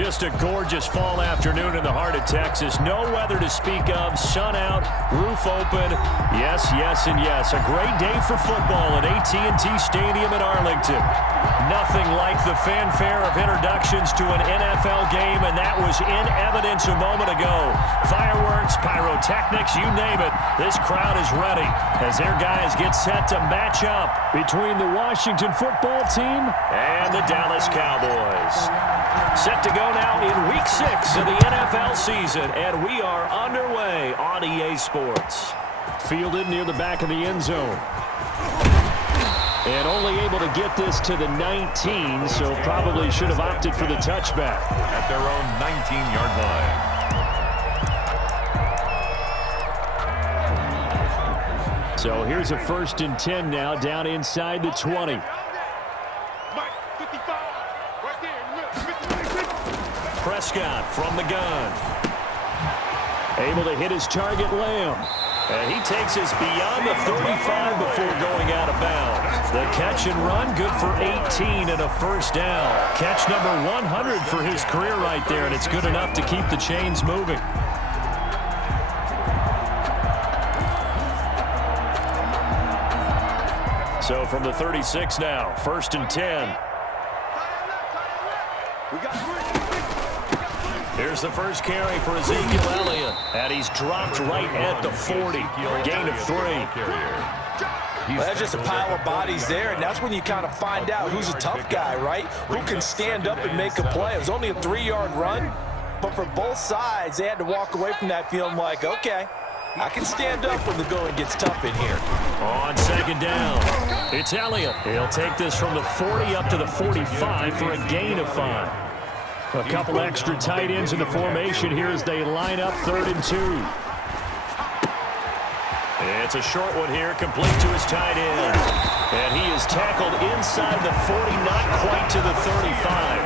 Just a gorgeous fall afternoon in the heart of Texas. No weather to speak of. Sun out, roof open. Yes, yes, and yes. A great day for football at AT&T Stadium in Arlington. Nothing like the fanfare of introductions to an NFL game, and that was in evidence a moment ago. Fireworks, pyrotechnics, you name it. This crowd is ready as their guys get set to match up between the Washington football team and the Dallas Cowboys. Set to go now in Week 6 of the NFL season, and we are underway on EA Sports. Fielded near the back of the end zone. And only able to get this to the 19, so probably should have opted for the touchback. At their own 19-yard line. So here's a 1st and 10 now, down inside the 20. Prescott from the gun. Able to hit his target, Lamb. And he takes us beyond the 35 before going out of bounds. The catch and run, good for 18 and a 1st down. Catch number 100 for his career right there, and it's good enough to keep the chains moving. So from the 36 now, 1st and 10. Here's the first carry for Ezekiel Elliott, and he's dropped right at the 40. Gain of 3. Well, that's just a pile of bodies there, and that's when you kind of find out who's a tough guy, right? Who can stand up and make a play. It was only a 3-yard run, but for both sides, they had to walk away from that feeling like, okay, I can stand up when the going gets tough in here. On 2nd down, it's Elliott. He'll take this from the 40 up to the 45 for a gain of 5. A couple extra tight ends in the formation here as they line up 3rd and 2. It's a short one here, complete to his tight end. And he is tackled inside the 40, not quite to the 35.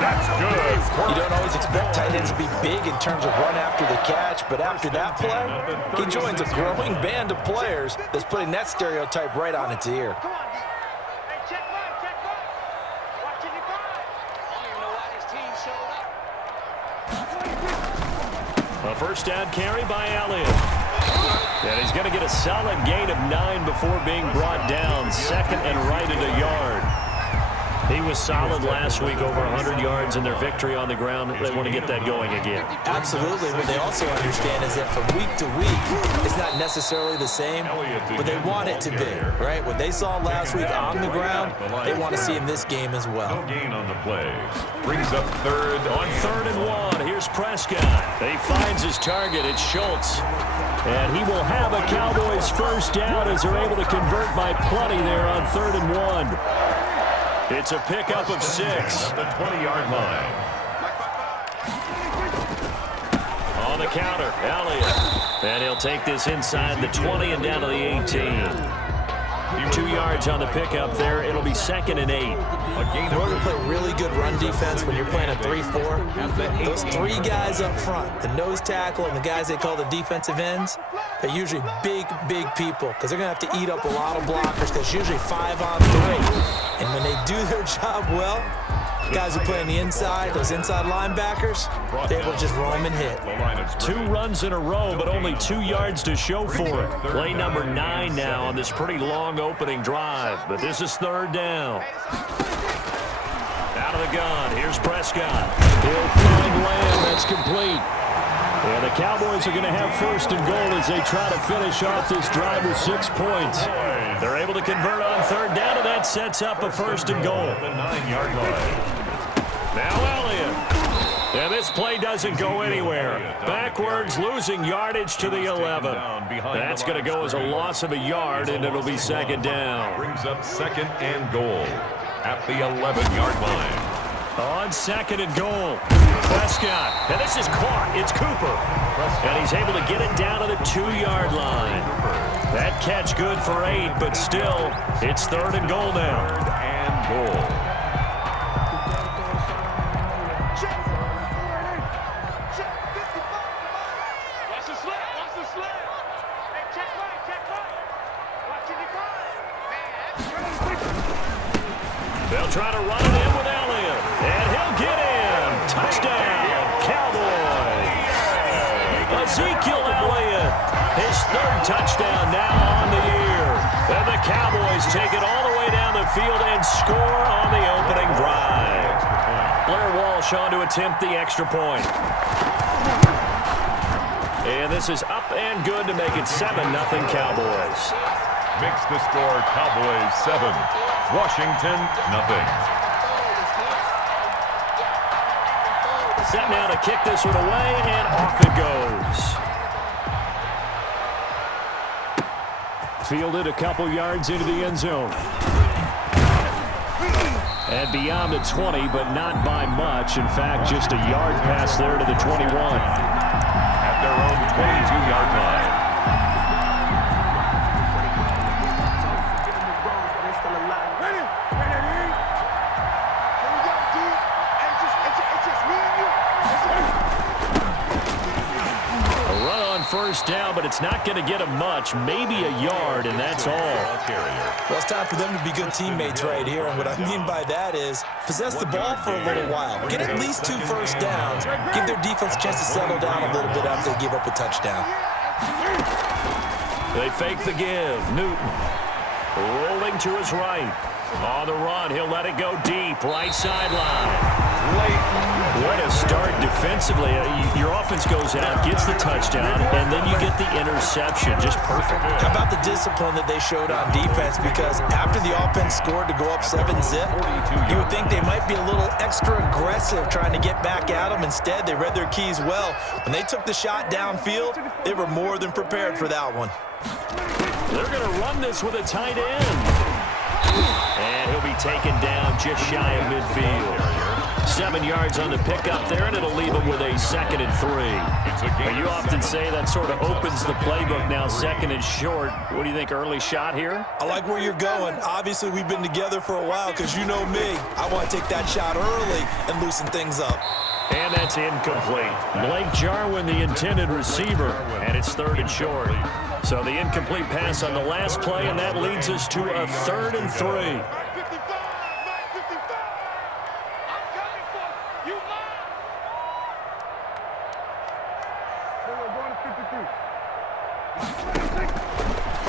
That's good. You don't always expect tight ends to be big in terms of run after the catch, but after that play, he joins a growing band of players that's putting that stereotype right on its ear. A 1st down carry by Elliott. And he's going to get a solid gain of 9 before being brought down. 2nd and right at a yard. He was solid last week, over 100 yards in their victory on the ground. They want to get that going again. Absolutely. What they also understand is that from week to week, it's not necessarily the same, but they want it to be, right? What they saw last week on the ground, they want to see in this game as well. No gain on the play. Brings up 3rd. On 3rd and 1, here's Prescott. He finds his target. It's Schultz. And he will have a Cowboys 1st down as they're able to convert by plenty there on 3rd and 1. It's a pickup of 6. At the 20-yard line. On the counter, Elliott. And he'll take this inside the 20 and down to the 18. 2 yards on the pickup there. It'll be 2nd and 8. In order to play really good run defense when you're playing a 3-4, those 3 guys up front, the nose tackle and the guys they call the defensive ends, they're usually big, big people because they're going to have to eat up a lot of blockers because usually 5 on 3. And when they do their job well, guys who play on the inside, those inside linebackers, they're able to just roam and hit. 2 runs in a row, but only 2 yards to show for it. Play number 9 now on this pretty long opening drive, but this is 3rd down. Out of the gun, here's Prescott. He'll find Lamb, that's complete. And the Cowboys are going to have 1st and goal as they try to finish off this drive with 6 points. They're able to convert on 3rd down, and that sets up a 1st and goal. The 9-yard line. Now Elliott. And this play doesn't go anywhere. Backwards, losing yardage to the 11. That's going to go as a loss of a yard, and it'll be 2nd down. Brings up 2nd and goal at the 11-yard line. On 2nd and goal, Prescott. And this is caught. It's Cooper. And he's able to get it down to the 2-yard line. That catch good for 8, but still, it's 3rd and goal now. 3rd and goal. They'll try to run it in with Elliott, and he'll get in. Touchdown. touchdown now on the year. And the Cowboys take it all the way down the field and score on the opening drive. Blair Walsh on to attempt the extra point. And this is up and good to make it 7-0 Cowboys. Makes the score Cowboys 7, Washington 0. Set now to kick this one away, and off it goes. Fielded a couple yards into the end zone. And beyond the 20, but not by much. In fact, just a yard pass there to the 21. At their own 22-yard line. First down, but it's not going to get him much, maybe a yard, and that's all. Well, it's time for them to be good teammates right here, and what I mean by that is possess the ball for a little while, get at least 2 first downs, give their defense a chance to settle down a little bit after they give up a touchdown. They fake the give. Newton rolling to his right. On the run, he'll let it go deep, right sideline. What a start defensively. Your offense goes out, gets the touchdown, and then you get the interception. Just perfect. How about the discipline that they showed on defense? Because after the offense scored to go up 7-zip, you would think they might be a little extra aggressive trying to get back at them. Instead, they read their keys well. When they took the shot downfield, they were more than prepared for that one. They're going to run this with a tight end. And he'll be taken down just shy of midfield. 7 yards on the pickup there, and it'll leave him with a 2nd and 3. You often say that sort of opens the playbook now, 2nd and short. What do you think, early shot here? I like where you're going. Obviously, we've been together for a while because you know me. I want to take that shot early and loosen things up. And that's incomplete. Blake Jarwin, the intended receiver, and it's 3rd and short. So the incomplete pass on the last play, and that leads us to a 3rd and 3.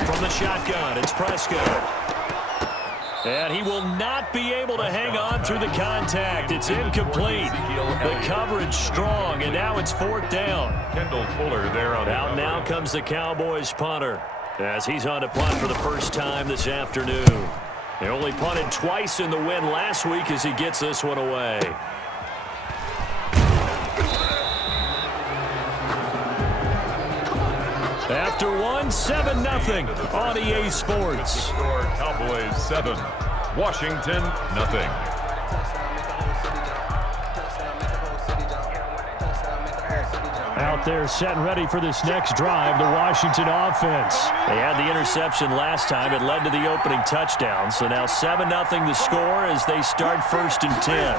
From the shotgun, it's Prescott. And he will not be able to hang on through the contact. It's incomplete. The coverage strong, and now it's 4th down. Kendall Fuller there on out now comes the Cowboys punter as he's on to punt for the first time this afternoon. He only punted twice in the win last week as he gets this one away. After one, 7-0 on EA Sports. Score Cowboys 7, Washington 0. Out there set and ready for this next drive, the Washington offense. They had the interception last time. It led to the opening touchdown. So now 7-0 the score as they start 1st and 10.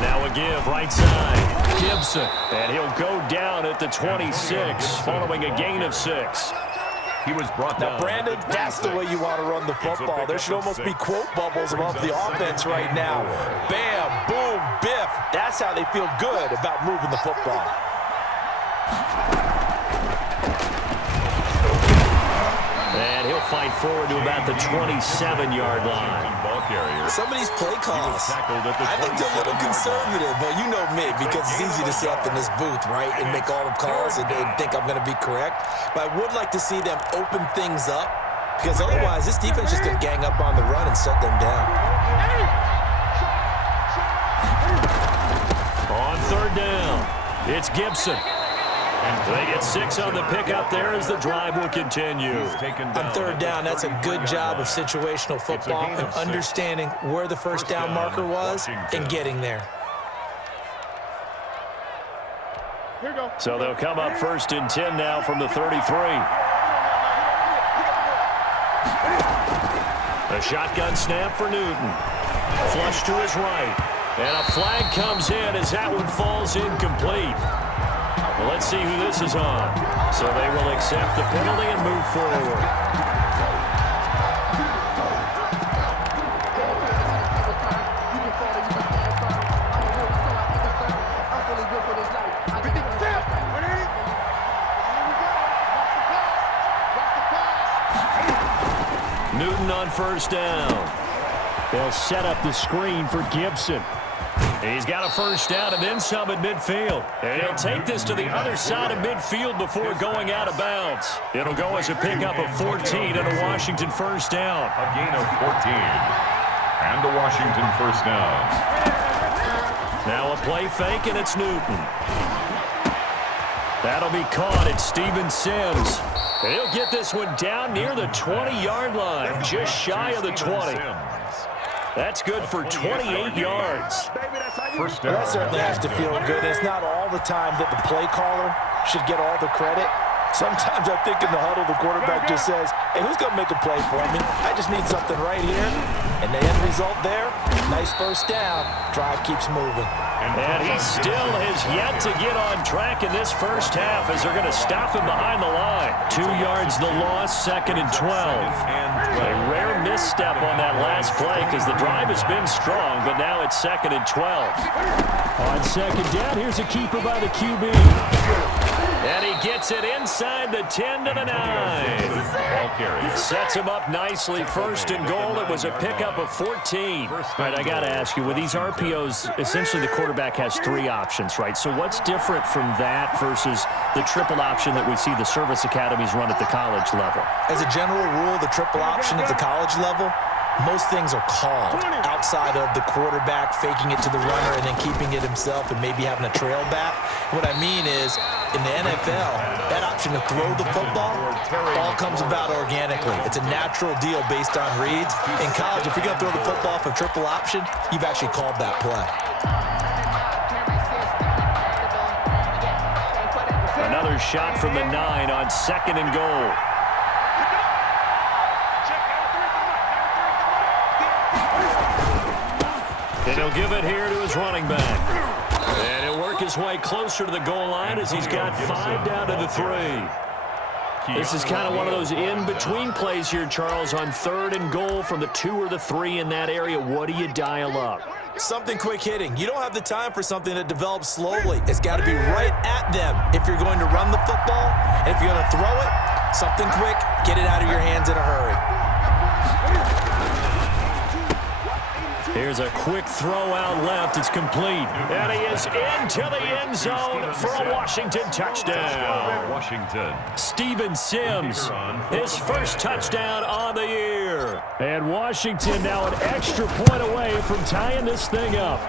Now a give, right side, Gibson. And he'll go down at the 26, following a gain of 6. He was brought down. Now, Brandon, that's the way you want to run the football. There should almost be quote bubbles above the offense right now. Bam, boom, biff. That's how they feel good about moving the football. And he'll fight forward to about the 27-yard line. Some of these play calls, I think they're a little conservative, but you know me, because it's easy to sit up in this booth, right, and make all the calls and think I'm going to be correct. But I would like to see them open things up, because otherwise this defense is going to gang up on the run and shut them down. On 3rd down, it's Gibson. They get 6 on the pickup there as the drive will continue. On 3rd down, that's a good job of situational football and understanding where the first down marker was and getting there. So they'll come up 1st and 10 now from the 33. A shotgun snap for Newton. Flush to his right. And a flag comes in as that one falls incomplete. Well, let's see who this is on. So they will accept the penalty and move forward. on first down. They'll set up the screen for Gibson. He's got a first down and then some at midfield. And he'll take this to the other side of midfield before going out of bounds. It'll go as a pickup of 14 and a Washington first down. A gain of 14. And a Washington first down. Now a play fake, and it's Newton. That'll be caught at Steven Sims. He'll get this one down near the 20-yard line, just shy of the 20. That's good for 28 yards. Well, that certainly has to feel good. It's not all the time that the play caller should get all the credit. Sometimes I think in the huddle, the quarterback just says, hey, who's going to make a play for me? I just need something right here. And the end result there, nice first down. Drive keeps moving. And he still has yet to get on track in this first half as they're going to stop him behind the line. 2 yards the loss, 2nd and 12. A rare misstep on that last play because the drive has been strong, but now it's 2nd and 12. On second down, here's a keeper by the QB. And he gets it inside the 10 to the 9. Sets him up nicely. First and goal. It was a pickup of 14. All right, I got to ask you, with these RPOs, essentially the quarterback has 3 options, right? So what's different from that versus the triple option that we see the service academies run at the college level? As a general rule, the triple option at the college level, most things are called outside of the quarterback faking it to the runner and then keeping it himself and maybe having a trail back. What I mean is, in the NFL, that option to throw the football all comes about organically. It's a natural deal based on reads. In college, if you're going to throw the football for triple option, you've actually called that play. Another shot from the 9 on 2nd and goal. And he'll give it here to his running back. And he'll work his way closer to the goal line as he's got 5 down to the 3. This is kind of one of those in-between plays here, Charles, on 3rd and goal from the 2 or the 3 in that area. What do you dial up? Something quick hitting. You don't have the time for something that develops slowly. It's got to be right at them if you're going to run the football. And if you're going to throw it, something quick, get it out of your hands in a hurry. Here's a quick throw out left. It's complete. And he is into the end zone for a Washington touchdown. Washington. Steven Sims, his first touchdown on the year. And Washington now an extra point away from tying this thing up.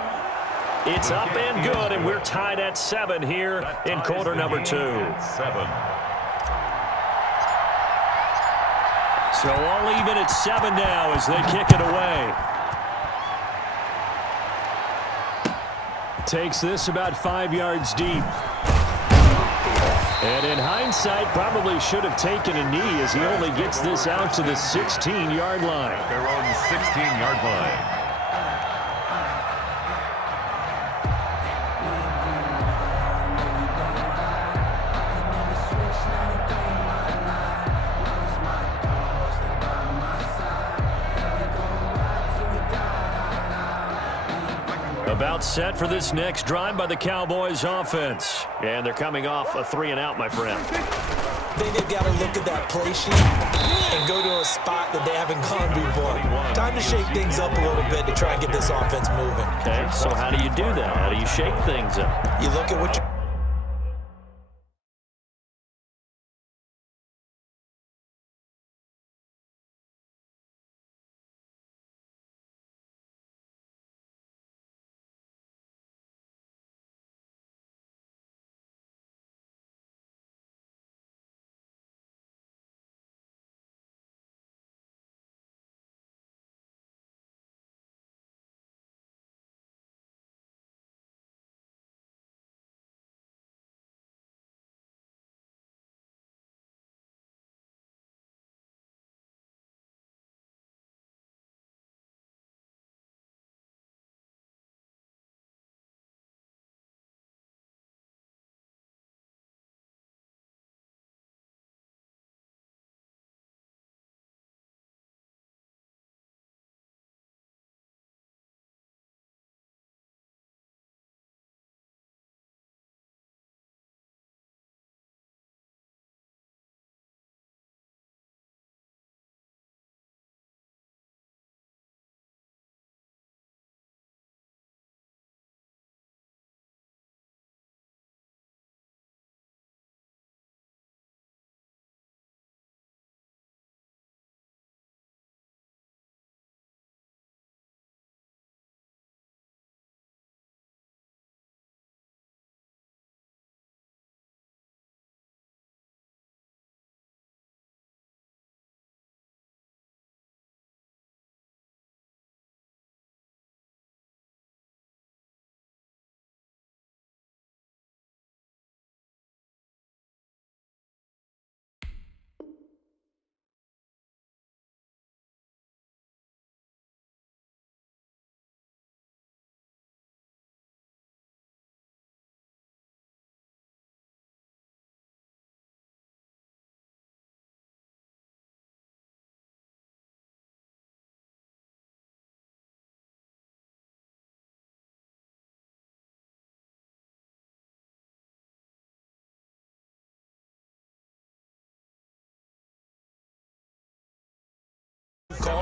It's up and good, and we're tied at 7 here in quarter number 2. 7. So all even at 7 now as they kick it away. Takes this about 5 yards deep. And in hindsight, probably should have taken a knee as he only gets this out to the 16-yard line. Their own 16-yard line. About set for this next drive by the Cowboys offense. And they're coming off a 3-and-out, my friend. I think they've got to look at that play sheet and go to a spot that they haven't gone before. Time to shake things up a little bit to try and get this offense moving. Okay, so how do you do that? How do you shake things up? You look at what you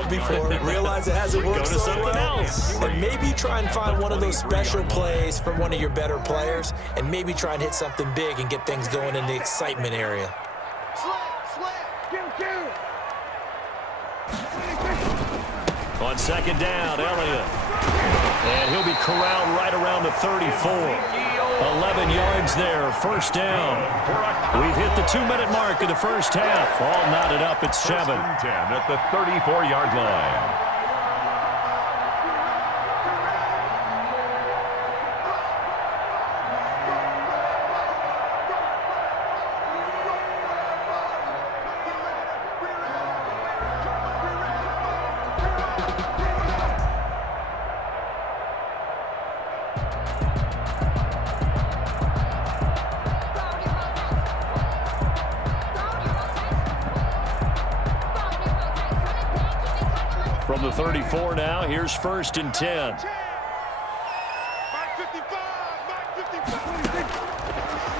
done before. Realize it hasn't worked so something well. else. And maybe try and find one of those special plays from one of your better players, and maybe try and hit something big and get things going in the excitement area. On second down, Elliott. And he'll be corralled right around the 34. 11 yards there, first down. We've hit the 2-minute mark of the first half. All knotted up at 7. 10 at the 34-yard line. From the 34 now, here's first and 10.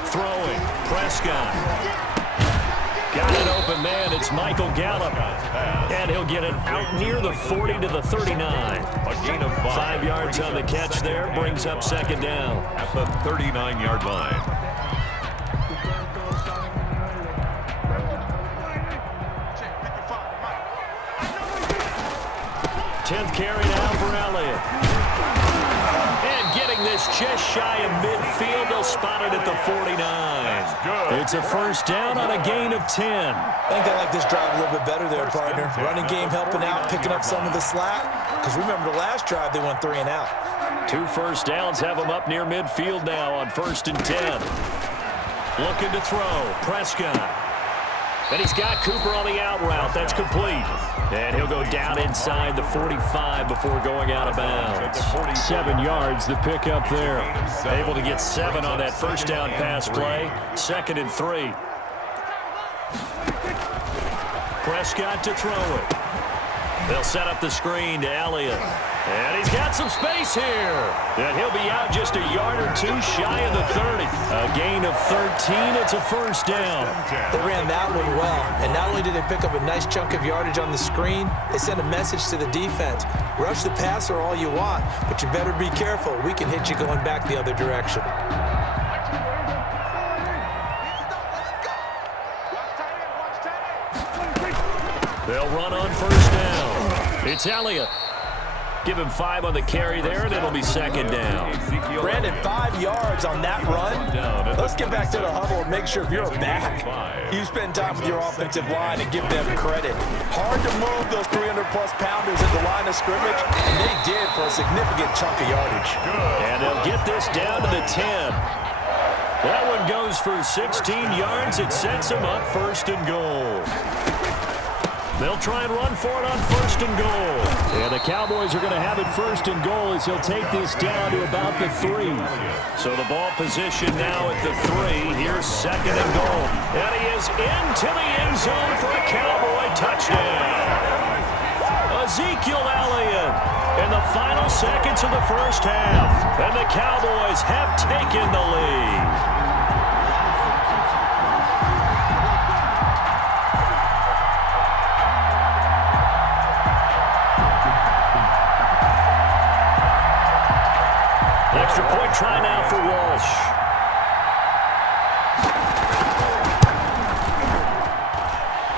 Throwing, Prescott. Got an open man, it's Michael Gallup. And he'll get it out near the 40 to the 39. A gain of 5 yards on the catch there, brings up second down. At the 39-yard line. 10th carry now for Elliott. And getting this just shy of midfield, they'll spot it at the 49. It's a first down on a gain of 10. I think I like this drive a little bit better there, partner. Running game helping out, picking up some of the slack. Because remember the last drive, they went 3 and out. 2 first downs have them up near midfield now on first and 10. Looking to throw, Prescott. And he's got Cooper on the out route. That's complete. And he'll go down inside the 45 before going out of bounds. 7 yards, the pickup there. Able to get 7 on that first down pass play. 2nd and 3. Prescott to throw it. They'll set up the screen to Elliott. And he's got some space here. And he'll be out just a yard or 2 shy of the 30. A gain of 13. It's a first down. They ran that one well. And not only did they pick up a nice chunk of yardage on the screen, they sent a message to the defense. Rush the passer all you want, but you better be careful. We can hit you going back the other direction. They'll run on first down. It's Elliott. Give him 5 on the carry there, and it'll be second down. Brandon, 5 yards on that run. Let's get back to the huddle and make sure if you're a back, you spend time with your offensive line and give them credit. Hard to move those 300-plus pounders at the line of scrimmage, and they did for a significant chunk of yardage. And they'll get this down to the 10. That one goes for 16 yards. It sets them up first and goal. They'll try and run for it on first and goal. And the Cowboys are going to have it first and goal as he'll take this down to about the 3. So the ball position now at the 3. Here's second and goal. And he is into the end zone for a Cowboy touchdown. Ezekiel Elliott in the final seconds of the first half. And the Cowboys have taken the lead. Extra point try now for Walsh.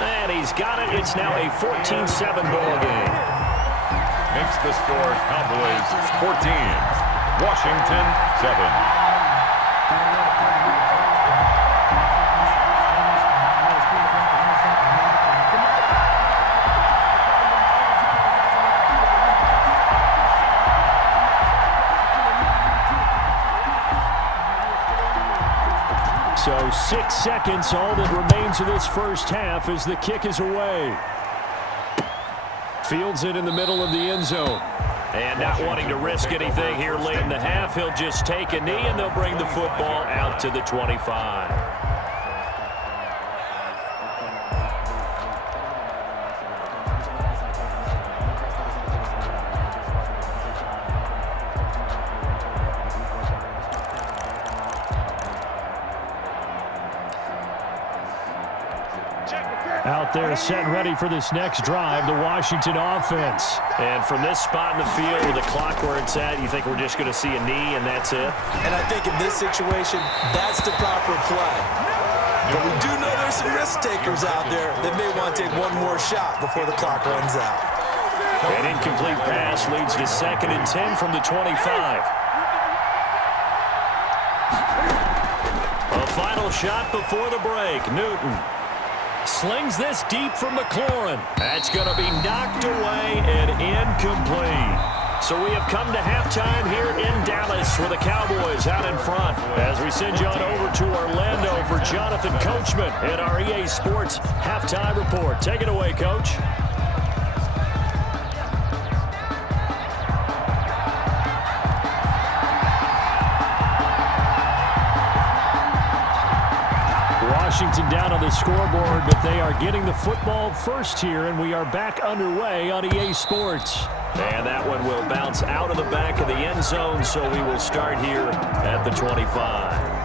And he's got it. It's now a 14-7 ball game. Makes the score Cowboys 14, Washington 7. So 6 seconds, all that remains of this first half as the kick is away. Fields it in the middle of the end zone. And not wanting to risk anything here late in the half, he'll just take a knee and they'll bring the football out to the 25. Out there set and ready for this next drive, the Washington offense. And from this spot in the field with the clock where it's at, you think we're just going to see a knee and that's it? And I think in this situation, that's the proper play. But we do know there's some risk takers out there that may want to take one more shot before the clock runs out. An incomplete pass leads to 2nd and 10 from the 25. A final shot before the break. Newton slings this deep from McLaurin. That's going to be knocked away and incomplete. So we have come to halftime here in Dallas with the Cowboys out in front. As we send you on over to Orlando for Jonathan Coachman in our EA Sports Halftime Report. Take it away, Coach. Washington down on the scoreboard, but they are getting the football first here, and we are back underway on EA Sports. And that one will bounce out of the back of the end zone, so we will start here at the 25.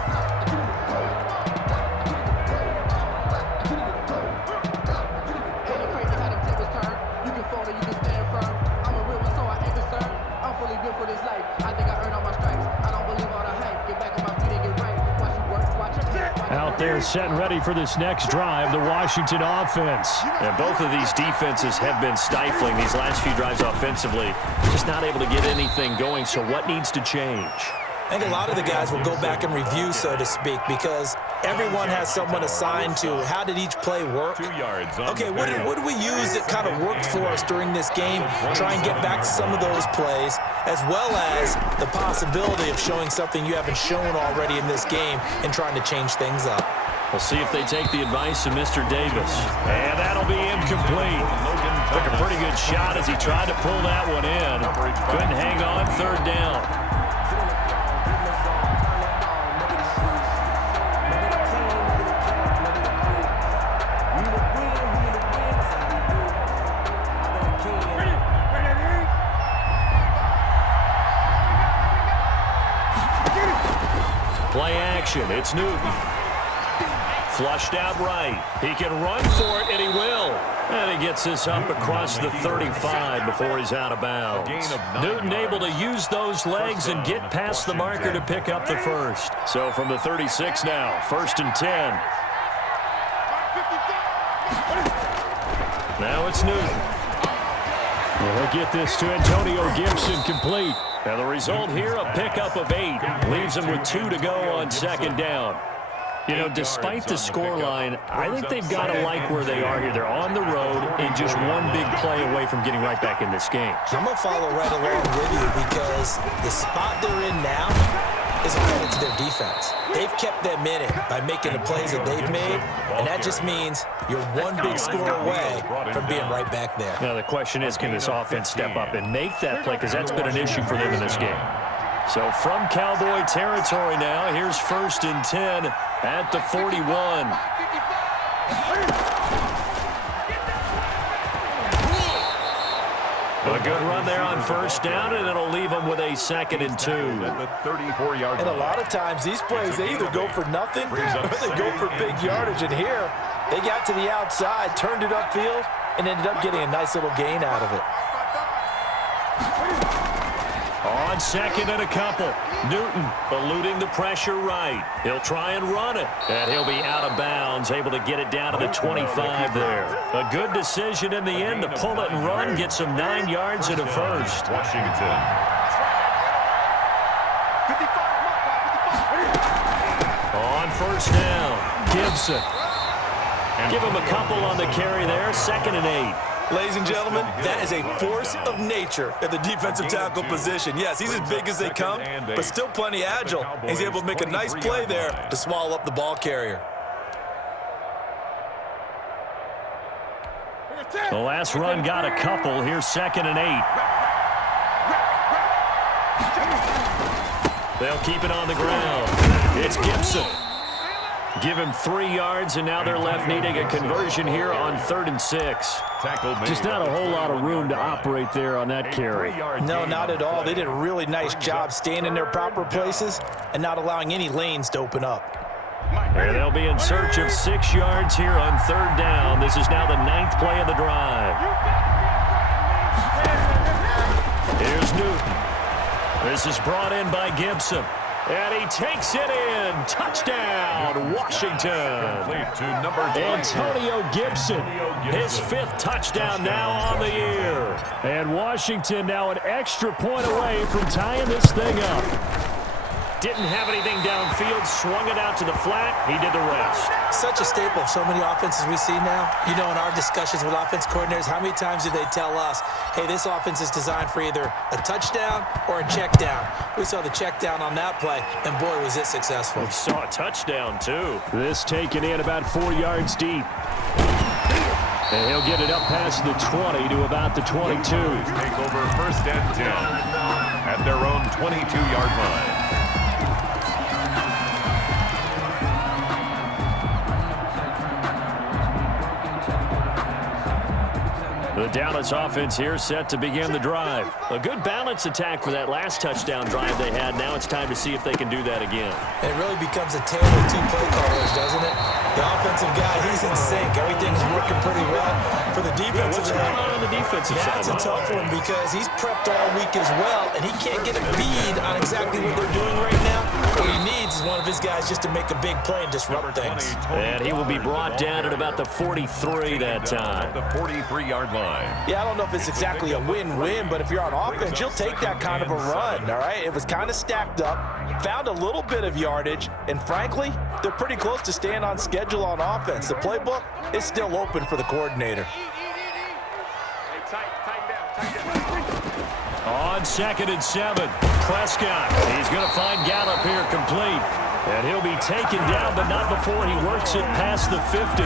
Out there set and ready for this next drive, the Washington offense. And both of these defenses have been stifling these last few drives offensively. Just not able to get anything going, so what needs to change? I think a lot of the guys will go back and review, so to speak, because everyone has someone assigned to how did each play work. Okay, what did we use that kind of worked for us during this game? Try and get back to some of those plays, as well as the possibility of showing something you haven't shown already in this game and trying to change things up. We'll see if they take the advice of Mr. Davis. And that'll be incomplete. Took a pretty good shot as he tried to pull that one in. Couldn't hang on, 3rd down. Play action, it's Newton. Flushed out right. He can run for it, and he will. And he gets this up across the 35 before he's out of bounds. Newton able to use those legs and get past the marker to pick up the first. So from the 36 now, 1st and 10. Now it's Newton. We'll get this to Antonio Gibson complete. And the result here, a pickup of 8. Leaves him with 2 to go on 2nd down. You know, despite the scoreline, I think they've got to like where they are here. They're on the road and just one big play away from getting right back in this game. I'm going to follow right along with you because the spot they're in now is a credit to their defense. They've kept them in it by making the plays that they've made, and that just means you're one big score away from being right back there. Now, the question is, can this offense step up and make that play? Because that's been an issue for them in this game. So from Cowboy territory now, here's 1st and 10 at the 41. A good run there on 1st down, and it'll leave them with a 2nd and 2. And a lot of times these plays, they either go for nothing or they go for big yardage. And here, they got to the outside, turned it upfield, and ended up getting a nice little gain out of it. On 2nd and a couple, Newton eluding the pressure right. He'll try and run it, and he'll be out of bounds, able to get it down to the 25 there. A good decision in the end to pull it and run, get some 9 yards and a first. Washington. On 1st down, Gibson. Give him a couple on the carry there, 2nd and 8. Ladies and gentlemen, that is a force of nature at the defensive tackle position. Yes, he's as big as they come, but still plenty agile. He's able to make a nice play there to swallow up the ball carrier. The last run got a couple. Here's 2nd and 8. They'll keep it on the ground. It's Gibson. Give him 3 yards, and now they're left needing a conversion here on 3rd and 6. Just not a whole lot of room to operate there on that carry. No, not at all. They did a really nice job staying in their proper places and not allowing any lanes to open up. And they'll be in search of 6 yards here on third down. This is now the 9th play of the drive. Here's Newton. This is brought in by Gibson. And he takes it in. Touchdown, Washington. Complete to number 20. Antonio Gibson, his 5th touchdown now on the year. And Washington now an extra point away from tying this thing up. Didn't have anything downfield, swung it out to the flat. He did the rest. Such a staple of so many offenses we see now. You know, in our discussions with offense coordinators, how many times do they tell us, hey, this offense is designed for either a touchdown or a check down. We saw the check down on that play, and boy, was it successful. We saw a touchdown, too. This taken in about 4 yards deep. And he'll get it up past the 20 to about the 22. Take over 1st and 10 at their own 22-yard line. The Dallas offense here set to begin the drive. A good balance attack for that last touchdown drive they had. Now it's time to see if they can do that again. It really becomes a tale of 2 play callers, doesn't it? The offensive guy, he's in sync. Everything's working pretty well. For the defensive What's going on the defensive side? That's a tough one because he's prepped all week as well, and he can't get a bead on exactly what they're doing right now. What he needs is one of his guys just to make a big play and disrupt things. And he will be brought down at about the 43 that time. The 43-yard line. Yeah, I don't know if it's exactly a win-win, but if you're on offense, you'll take that kind of a run, all right? It was kind of stacked up, found a little bit of yardage, and frankly, they're pretty close to staying on schedule on offense. The playbook is still open for the coordinator. On 2nd and 7, Prescott. He's going to find Gallup here complete. And he'll be taken down, but not before he works it past the 50.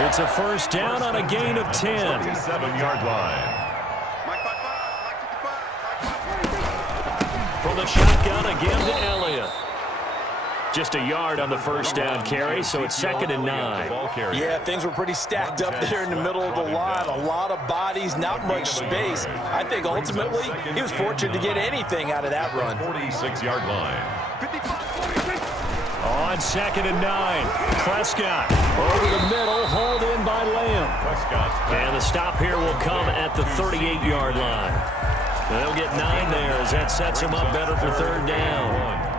It's a 1st down on a gain of 10. 7-yard line. From the shotgun again to Elliott. Just a yard on the 1st down carry, so it's 2nd and 9. Yeah, things were pretty stacked up there in the middle of the line. A lot of bodies, not much space. I think ultimately he was fortunate to get anything out of that run. 46-yard line. On 2nd and 9, Prescott over the middle, hauled in by Lamb. And the stop here will come at the 38-yard line. They'll get 9 there as that sets them up better for 3rd down.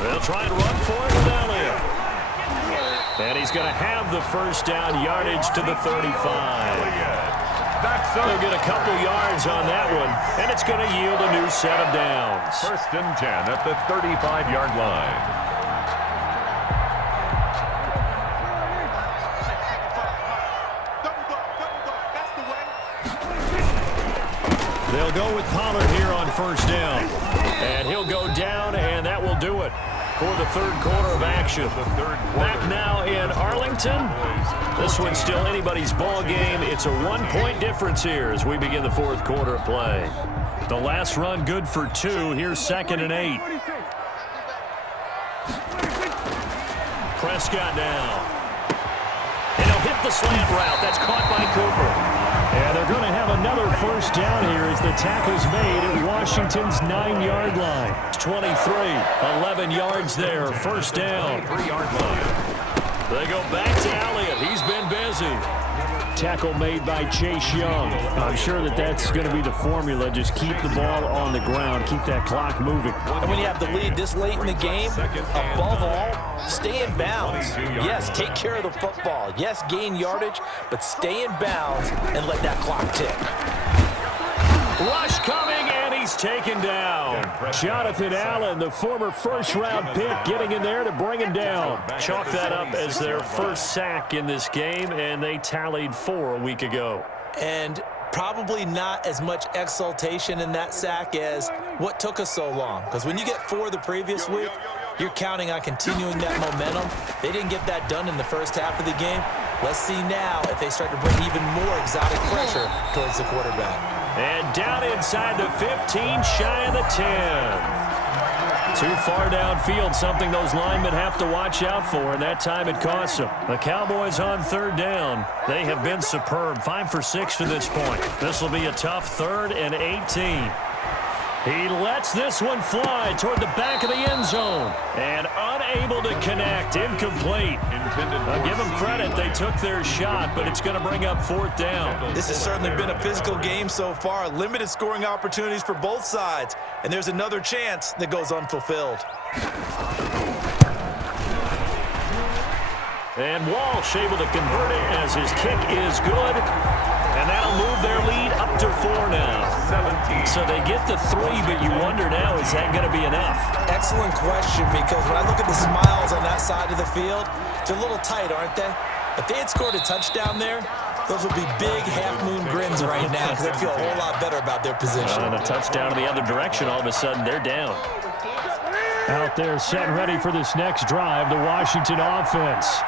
They'll try and run for it with Elliott. And he's going to have the 1st down, yardage to the 35. They'll get a couple yards on that one, and it's going to yield a new set of downs. 1st and 10 at the 35-yard line. They'll go with Pollard here on 1st down. And he'll go down, and that will do it for the 3rd quarter of action. Back now in Arlington. This one's still anybody's ball game. It's a 1-point difference here as we begin the 4th quarter of play. The last run good for 2. Here's 2nd and 8. Prescott now. And he'll hit the slant route. That's caught by Cooper. And they're going to have another 1st down here as the tackle's made at Washington's 9-yard line. It's 23, 11 yards there, 1st down. 3-yard line. They go back to Elliott. He's been busy. Tackle made by Chase Young. I'm sure that's going to be the formula. Just keep the ball on the ground. Keep that clock moving. And when you have the lead this late in the game, above all, stay in bounds. Yes, take care of the football. Yes, gain yardage, but stay in bounds and let that clock tick. Rush coming, and he's taken down. Jonathan Allen, the former 1st-round pick, getting in there to bring him down. Chalk that up as their 1st sack in this game, and they tallied 4 a week ago. And probably not as much exultation in that sack as what took us so long. Because when you get 4 the previous week, you're counting on continuing that momentum. They didn't get that done in the 1st half of the game. Let's see now if they start to bring even more exotic pressure towards the quarterback. And down inside the 15, shy of the 10. Too far downfield, something those linemen have to watch out for, and that time it costs them. The Cowboys on 3rd down. They have been superb, 5 for 6 to this point. This will be a tough 3rd and 18. He lets this one fly toward the back of the end zone. And unable to connect. Incomplete. I'll give them credit. They took their shot, but it's going to bring up 4th down. This has certainly been a physical game so far. Limited scoring opportunities for both sides. And there's another chance that goes unfulfilled. And Walsh able to convert it as his kick is good. And that'll move their lead up to 4 now. 17. So they get the 3, but you wonder now, is that going to be enough? Excellent question, because when I look at the smiles on that side of the field, they're a little tight, aren't they? If they had scored a touchdown there, those would be big half-moon grins right now because they'd feel a whole lot better about their position. And a touchdown in the other direction, all of a sudden they're down. Out there set ready for this next drive, the Washington offense.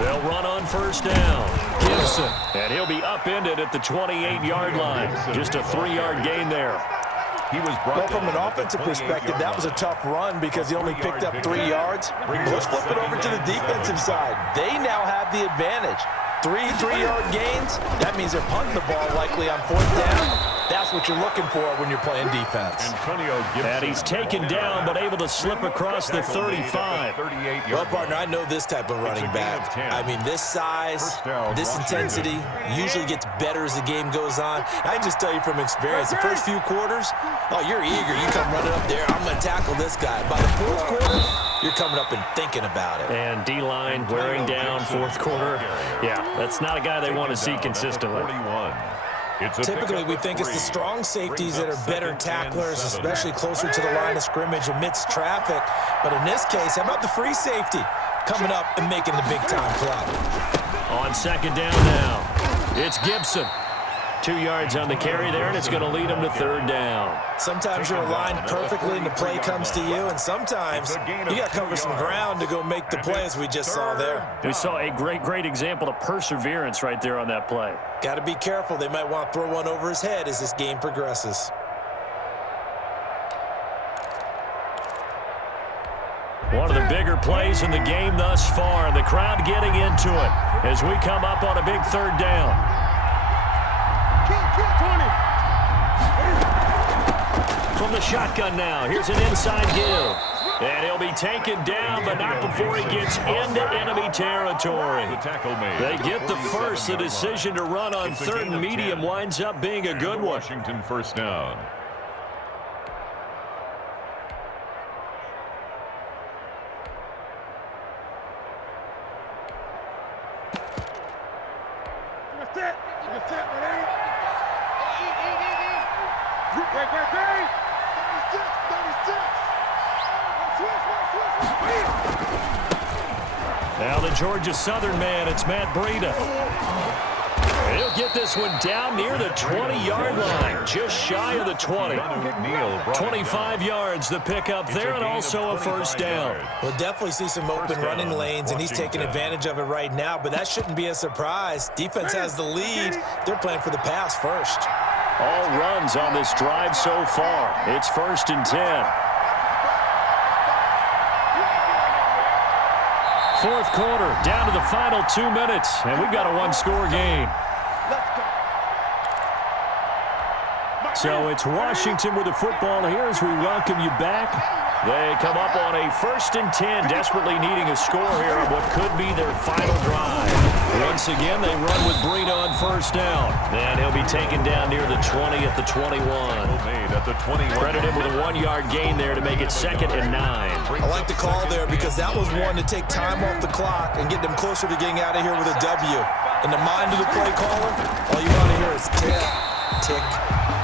They'll run on 1st down. Gibson. And he'll be upended at the 28-yard line. Just a 3-yard gain there. Well, from an offensive perspective, that was a tough run because he only picked up 3 yards. But let's flip it over to the defensive side. They now have the advantage. 3 3-yard gains, that means they're punting the ball likely on 4th down. That's what you're looking for when you're playing defense. And he's taken down but able to slip across the 35. Well, partner, I know this type of running back. I mean, this size, this intensity usually gets better as the game goes on. I can just tell you from experience, the first few quarters, oh, you're eager. You come running up there, I'm going to tackle this guy. By the 4th quarter, you're coming up and thinking about it. And D-line wearing down 4th quarter. Yeah, that's not a guy they want to see consistently. Typically, we think it's the strong safeties that are better tacklers, especially closer to the line of scrimmage amidst traffic. But in this case, how about the free safety coming up and making the big-time play? On 2nd down now, it's Gibson. 2 yards on the carry there, and it's going to lead him to 3rd down. Sometimes you're aligned perfectly and the play comes to you, and sometimes you got to cover some ground to go make the play as we just saw there. We saw a great example of perseverance right there on that play. Got to be careful. They might want to throw one over his head as this game progresses. One of the bigger plays in the game thus far, and the crowd getting into it as we come up on a big 3rd down. From the shotgun now, here's an inside give. And he'll be taken down, but not before he gets into enemy territory. They get the first. The decision to run on 3rd and medium winds up being a good one. Washington 1st down. Now the Georgia Southern man, it's Matt Breida. He'll get this one down near the 20-yard line, just shy of the 20. 25 yards the pickup there, and also a 1st down. We'll definitely see some open running lanes, and he's taking advantage of it right now, but that shouldn't be a surprise. Defense has the lead. They're playing for the pass first. All runs on this drive so far. It's 1st and 10. 4th quarter, down to the final 2 minutes, and we've got a 1-score game. So it's Washington with the football here as we welcome you back. They come up on a 1st and 10, desperately needing a score here on what could be their final drive. Once again, they run with Breida on 1st down. And he'll be taken down near the 20 at the 21. Credit him with a 1-yard gain there to make it 2nd and 9. I like the call there because that was one to take time off the clock and get them closer to getting out of here with a W. In the mind of the play caller, all you want to hear is tick, tick,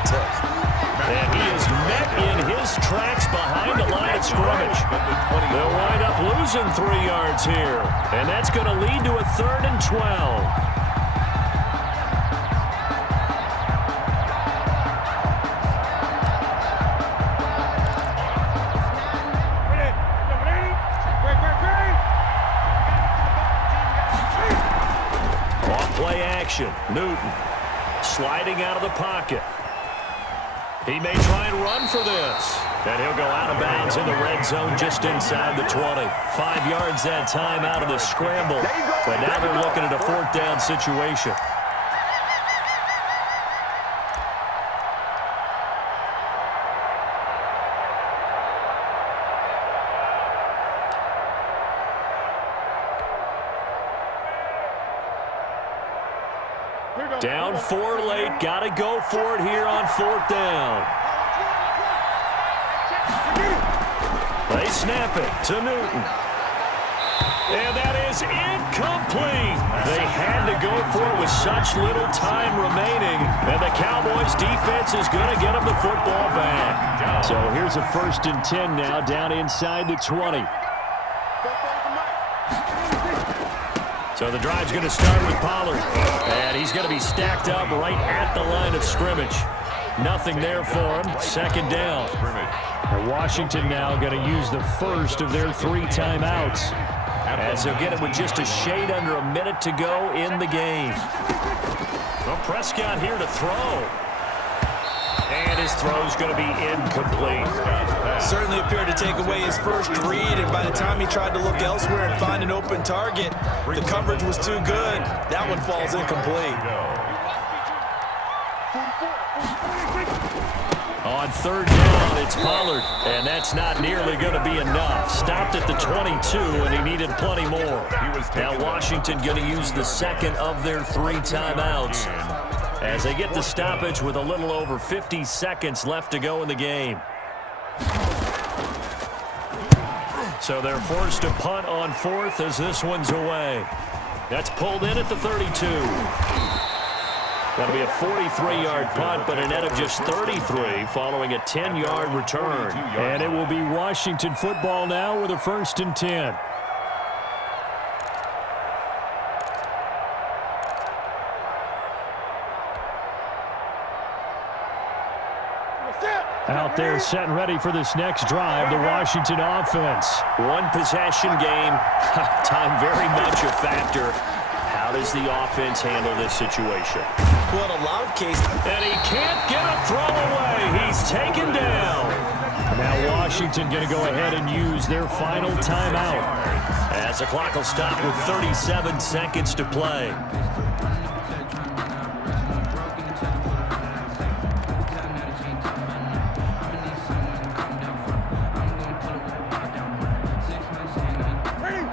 tick. And he is met in his tracks behind the line of scrimmage. They'll wind up losing 3 yards here. And that's going to lead to a 3rd and 12. Off-play action. Newton sliding out of the pocket. He may try and run for this. And he'll go out of bounds in the red zone just inside the 20. 5 yards that time out of the scramble. But now they're looking at a 4th down situation. Down 4 late. Got to go for it here on 4th down. They snap it to Newton. And that is incomplete. They had to go for it with such little time remaining. And the Cowboys defense is going to get them the football back. So here's a 1st and 10 now, down inside the 20. So the drive's going to start with Pollard. And he's going to be stacked up right at the line of scrimmage. Nothing there for him. 2nd down. And Washington now going to use the first of their 3 timeouts, as they'll get it with just a shade under a minute to go in the game. Well, Prescott here to throw. And his throw's going to be incomplete. Certainly appeared to take away his first read, and by the time he tried to look elsewhere and find an open target, the coverage was too good. That one falls incomplete. On 3rd down, it's Pollard, and that's not nearly going to be enough. Stopped at the 22, and he needed plenty more. Now Washington going to use the 2nd of their 3 timeouts, as they get the stoppage with a little over 50 seconds left to go in the game. So they're forced to punt on 4th as this one's away. That's pulled in at the 32. That'll be a 43-yard punt, but a net of just 33 following a 10-yard return. And it will be Washington football now with a 1st and 10. Out there set and ready for this next drive, the Washington offense. One possession game. Time very much a factor. How does the offense handle this situation? Well, in a lot of cases. And he can't get a throw away. He's taken down. Now Washington going to go ahead and use their final timeout, as the clock will stop with 37 seconds to play.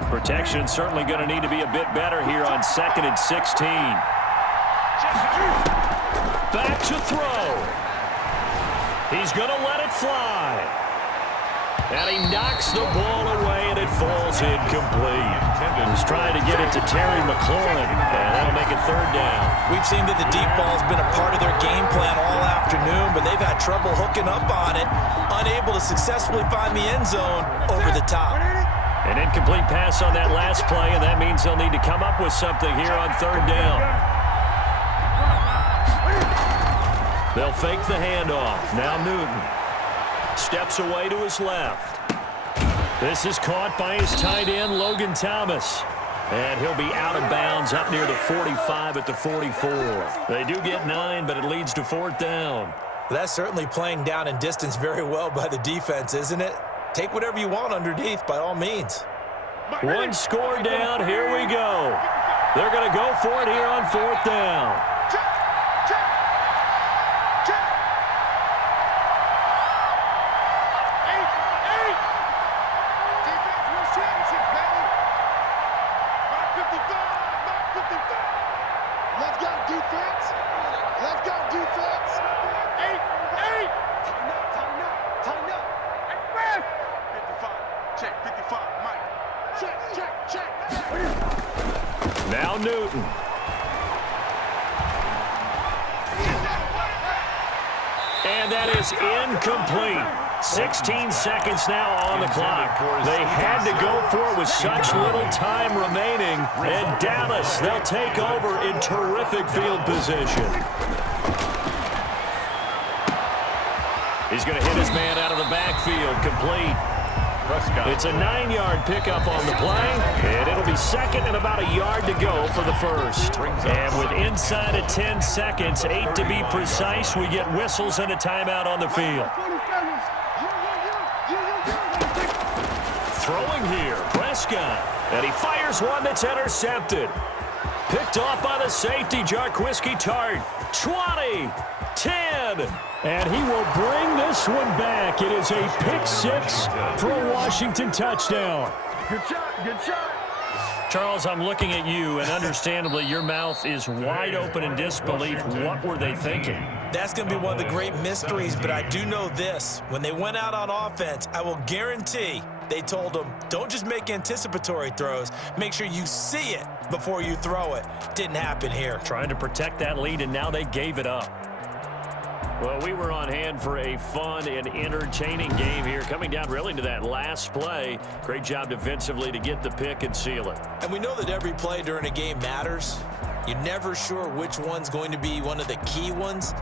Protection certainly going to need to be a bit better here on 2nd and 16. Back to throw. He's going to let it fly. And he knocks the ball away, and it falls incomplete. He's trying to get it to Terry McLaurin, and that'll make it 3rd down. We've seen that the deep ball's been a part of their game plan all afternoon, but they've had trouble hooking up on it, unable to successfully find the end zone over the top. An incomplete pass on that last play, and that means they'll need to come up with something here on 3rd down. They'll fake the handoff. Now Newton steps away to his left. This is caught by his tight end, Logan Thomas. And he'll be out of bounds up near the 45 at the 44. They do get 9, but it leads to 4th down. That's certainly playing down in distance very well by the defense, isn't it? Take whatever you want underneath, by all means. One score down. Here we go. They're going to go for it here on 4th down. Let's go, defense. Let's go, defense. 8. Tighten up. 55. Check, 55. Mike. Check. Now Newton. And that is incomplete. 16 seconds now on the clock. They had to go for it with such little time remaining. And Dallas, they'll take over in terrific field position. He's going to hit his man out of the backfield, complete. It's a 9-yard pickup on the play, and it'll be 2nd and about a yard to go for the first. And with inside of 10 seconds, 8 to be precise, we get whistles and a timeout on the field. Throwing here, Prescott, and he fires one that's intercepted. Picked off by the safety, Jarquiski Tart. 20, 10, and he will bring this one back. It is a pick 6 for a Washington touchdown. Good shot. Charles, I'm looking at you, and understandably, your mouth is wide open in disbelief. What were they thinking? That's going to be one of the great mysteries, but I do know this. When they went out on offense, I will guarantee they told them, don't just make anticipatory throws. Make sure you see it before you throw it. Didn't happen here. Trying to protect that lead, and now they gave it up. Well, we were on hand for a fun and entertaining game here, coming down really to that last play. Great job defensively to get the pick and seal it. And we know that every play during a game matters. You're never sure which one's going to be one of the key ones.